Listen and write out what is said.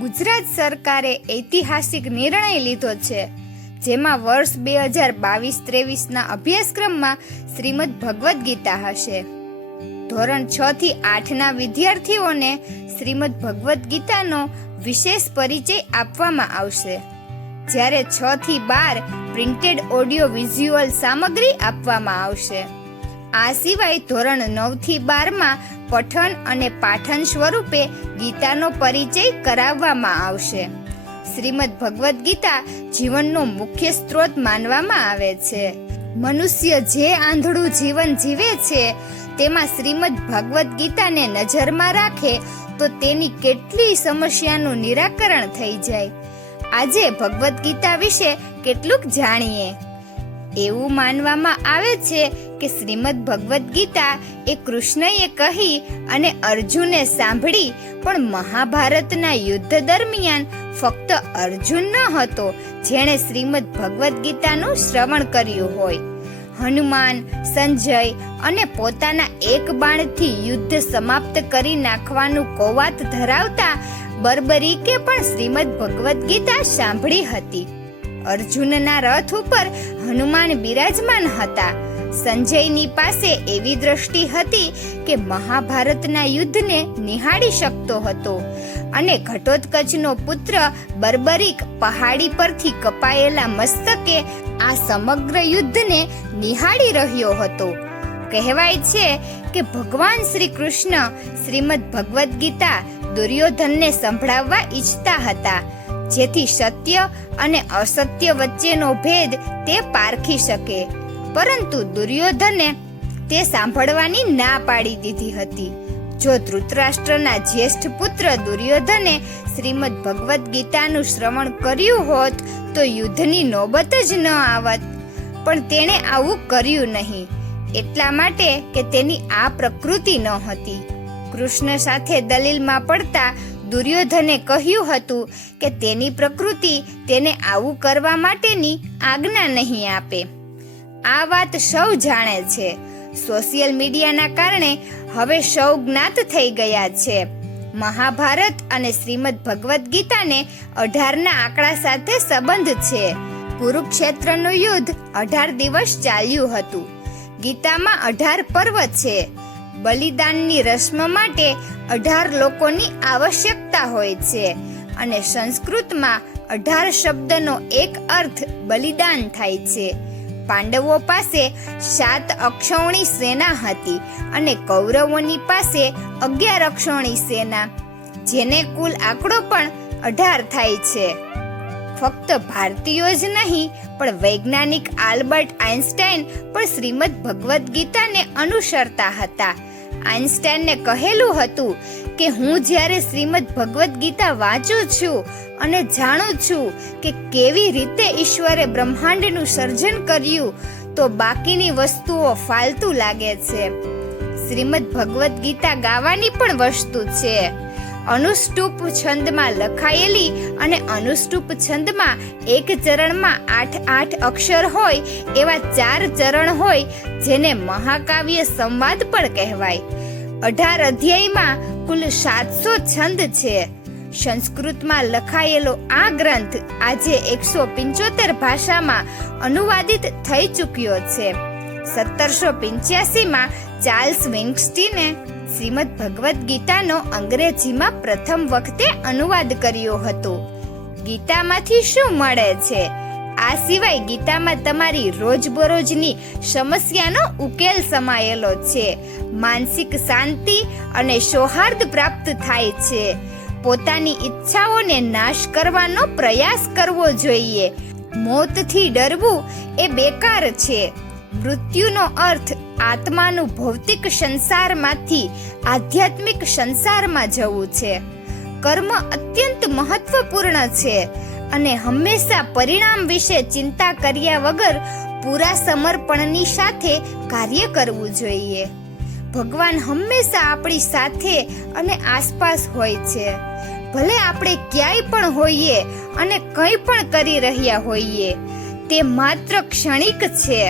ગુજરાત સરકારે ઐતિહાસિક નિર્ણય લીધો છે, જેમાં વર્ષ 2022-23ના અભ્યાસક્રમમાં શ્રીમદ ભગવદ્ ગીતા હશે. ધોરણ 6 થી 8ના વિદ્યાર્થીઓને શ્રીમદ ભગવદ્ ગીતાનો વિશેષ પરિચય આપવામાં આવશે, જ્યારે 6 થી 12 પ્રિન્ટેડ ઓડિયો વિઝ્યુઅલ સામગ્રી આપવામાં આવશે. આ સિવાય ધોરણ 9 થી 12માં પઠન અને પાઠન સ્વરૂપે ગીતાનો પરિચય કરાવવામાં આવશે. શ્રીમદ ભગવદ્ ગીતા જીવનનો મુખ્ય સ્ત્રોત માનવામાં આવે છે. મનુષ્ય જે આંધળું જીવન જીવે છે તેમાં શ્રીમદ ભગવદ્ ગીતાને નજરમાં રાખે તો તેની કેટલી સમસ્યાનું નિરાકરણ થઈ જાય. આજે ભગવદ્ ગીતા વિશે કેટલુંક જાણીએ. એવું માનવામાં આવે છે કે શ્રીમદ ભગવદ્ ગીતા એ કૃષ્ણએ કહી અને અર્જુને સાંભળી, પણ મહાભારતના યુદ્ધ દરમિયાન ફક્ત અર્જુન ન હતો જેણે શ્રીમદ ભગવદ્ ગીતાનું શ્રવણ કર્યું હોય. હનુમાન, સંજય અને પોતાના એક બાણથી યુદ્ધ સમાપ્ત કરી નાખવાનું કૌવાત ધરાવતા બર્બરીકે પણ શ્રીમદ ભગવદ્ ગીતા સાંભળી હતી. અર્જુનના રથ ઉપર હનુમાન બિરાજમાન હતા. સંજયની પાસે એવી દ્રષ્ટિ હતી કે મહાભારતના યુદ્ધને નિહાળી શકતો હતો, અને ઘટોત્કચનો પુત્ર બર્બરીક પહાડી પરથી કપાયેલા મસ્તકે આ સમગ્ર યુદ્ધને નિહાળી રહ્યો હતો. કહેવાય છે કે ભગવાન શ્રી કૃષ્ણ શ્રીમદ ભગવદ્ ગીતા દુર્યોધનને સંભળાવવા ઈચ્છતા હતા, જેથી સત્ય અને અસત્ય વચ્ચેનો ભેદ તે પારખી શકે, પરંતુ દુર્યોધને તે સાંભળવાની ના પાડી દીધી હતી. જો ધૃતરાષ્ટ્રના જ્યેષ્ઠ પુત્ર દુર્યોધને શ્રીમદ ભગવદ્ ગીતાનું શ્રવણ કર્યું હોત તો યુદ્ધની નોબત જ ન આવત, પણ તેણે આવું કર્યું નહીં, એટલા માટે કે તેની આ પ્રકૃતિ ન હતી. કૃષ્ણ સાથે દલીલમાં પડતા દુર્યોધને કહ્યું હતું કે તેની પ્રકૃતિ તેને આવું કરવા માટેની આજ્ઞા નહીં આપે. આ વાત સૌ જાણે છે. સોશિયલ મીડિયાના કારણે હવે સૌ જ્ઞાત થઈ ગયા છે. મહાભારત અને શ્રીમદ ભગવદ્ ગીતાને 18ના આંકડા સાથે સંબંધ છે. કુરુક્ષેત્રનું યુદ્ધ 18 દિવસ ચાલ્યું હતું. ગીતામાં 18 પર્વ છે. બલિદાનની રસ્મ માટે 18 લોકોની આવશ્યકતા હોય છે, અને સંસ્કૃતમાં 18 શબ્દનો એક અર્થ બલિદાન થાય છે. પાંડવો પાસે 7 અક્ષૌણી સેના હતી અને કૌરવોની પાસે 11 અક્ષૌણી સેના, જેને કુલ આંકડો પણ 18 થાય છે. ફક્ત ભારતીયો જ નહીં, પણ વૈજ્ઞાનિક આલ્બર્ટ આઇન્સ્ટાઈન પણ શ્રીમદ ભગવદ્ ગીતાને અનુસરતા હતા. આઇન્સ્ટાઈને કહેલું હતું કે હું જ્યારે શ્રીમદ ભગવદ્ ગીતા વાંચું છું અને જાણું છું કે કેવી રીતે ઈશ્વરે બ્રહ્માંડનું સર્જન કર્યું, તો બાકીની વસ્તુઓ ફાલતુ લાગે છે. શ્રીમદ ભગવદ્ ગીતા ગાવાની પણ વસ્તુ છે. અનુષ્ટુપ છંદમાં લખાયેલી અને અનુષ્ટુપ છંદમાં એક ચરણમાં 8 અક્ષર હોય એવા 4 ચરણ હોય, જેને મહાકાવ્ય સંવાદ પણ કહેવાય. 18 અધ્યાયમાં કુલ 700 છંદ છે. સંસ્કૃતમાં લખાયેલો આ ગ્રંથ આજે 175 ભાષામાં અનુવાદિત થઈ ચૂક્યો છે. 1785માં ચાર્લ્સ વિન્સ્ટીને શ્રીમદ ભગવદ્ ગીતાનો અંગ્રેજીમાં પ્રથમ વખતે અનુવાદ કર્યો હતો. ગીતામાંથી શું મળે છે? આ સિવાય ગીતામાં તમારી રોજબરોજની સમસ્યાનો ઉકેલ સમાયેલો છે. માનસિક શાંતિ અને સૌહાર્દ પ્રાપ્ત થાય છે. પોતાની ઈચ્છાઓને નાશ કરવાનો પ્રયાસ કરવો જોઈએ. મોતથી ડરવું એ બેકાર છે. મૃત્યુનો અર્થ આત્માનું ભૌતિક સંસારમાંથી આધ્યાત્મિક સંસારમાં જવું છે. કર્મ અત્યંત મહત્વપૂર્ણ છે, અને હંમેશા પરિણામ વિશે ચિંતા કર્યા વગર પૂરા સમર્પણની સાથે કાર્ય કરવું જોઈએ. ભગવાન હંમેશા આપણી સાથે અને આસપાસ હોય છે. ભલે આપણે ક્યાંય પણ હોઈએ અને કંઈ પણ કરી રહ્યા હોઈએ, તે માત્ર ક્ષણિક છે.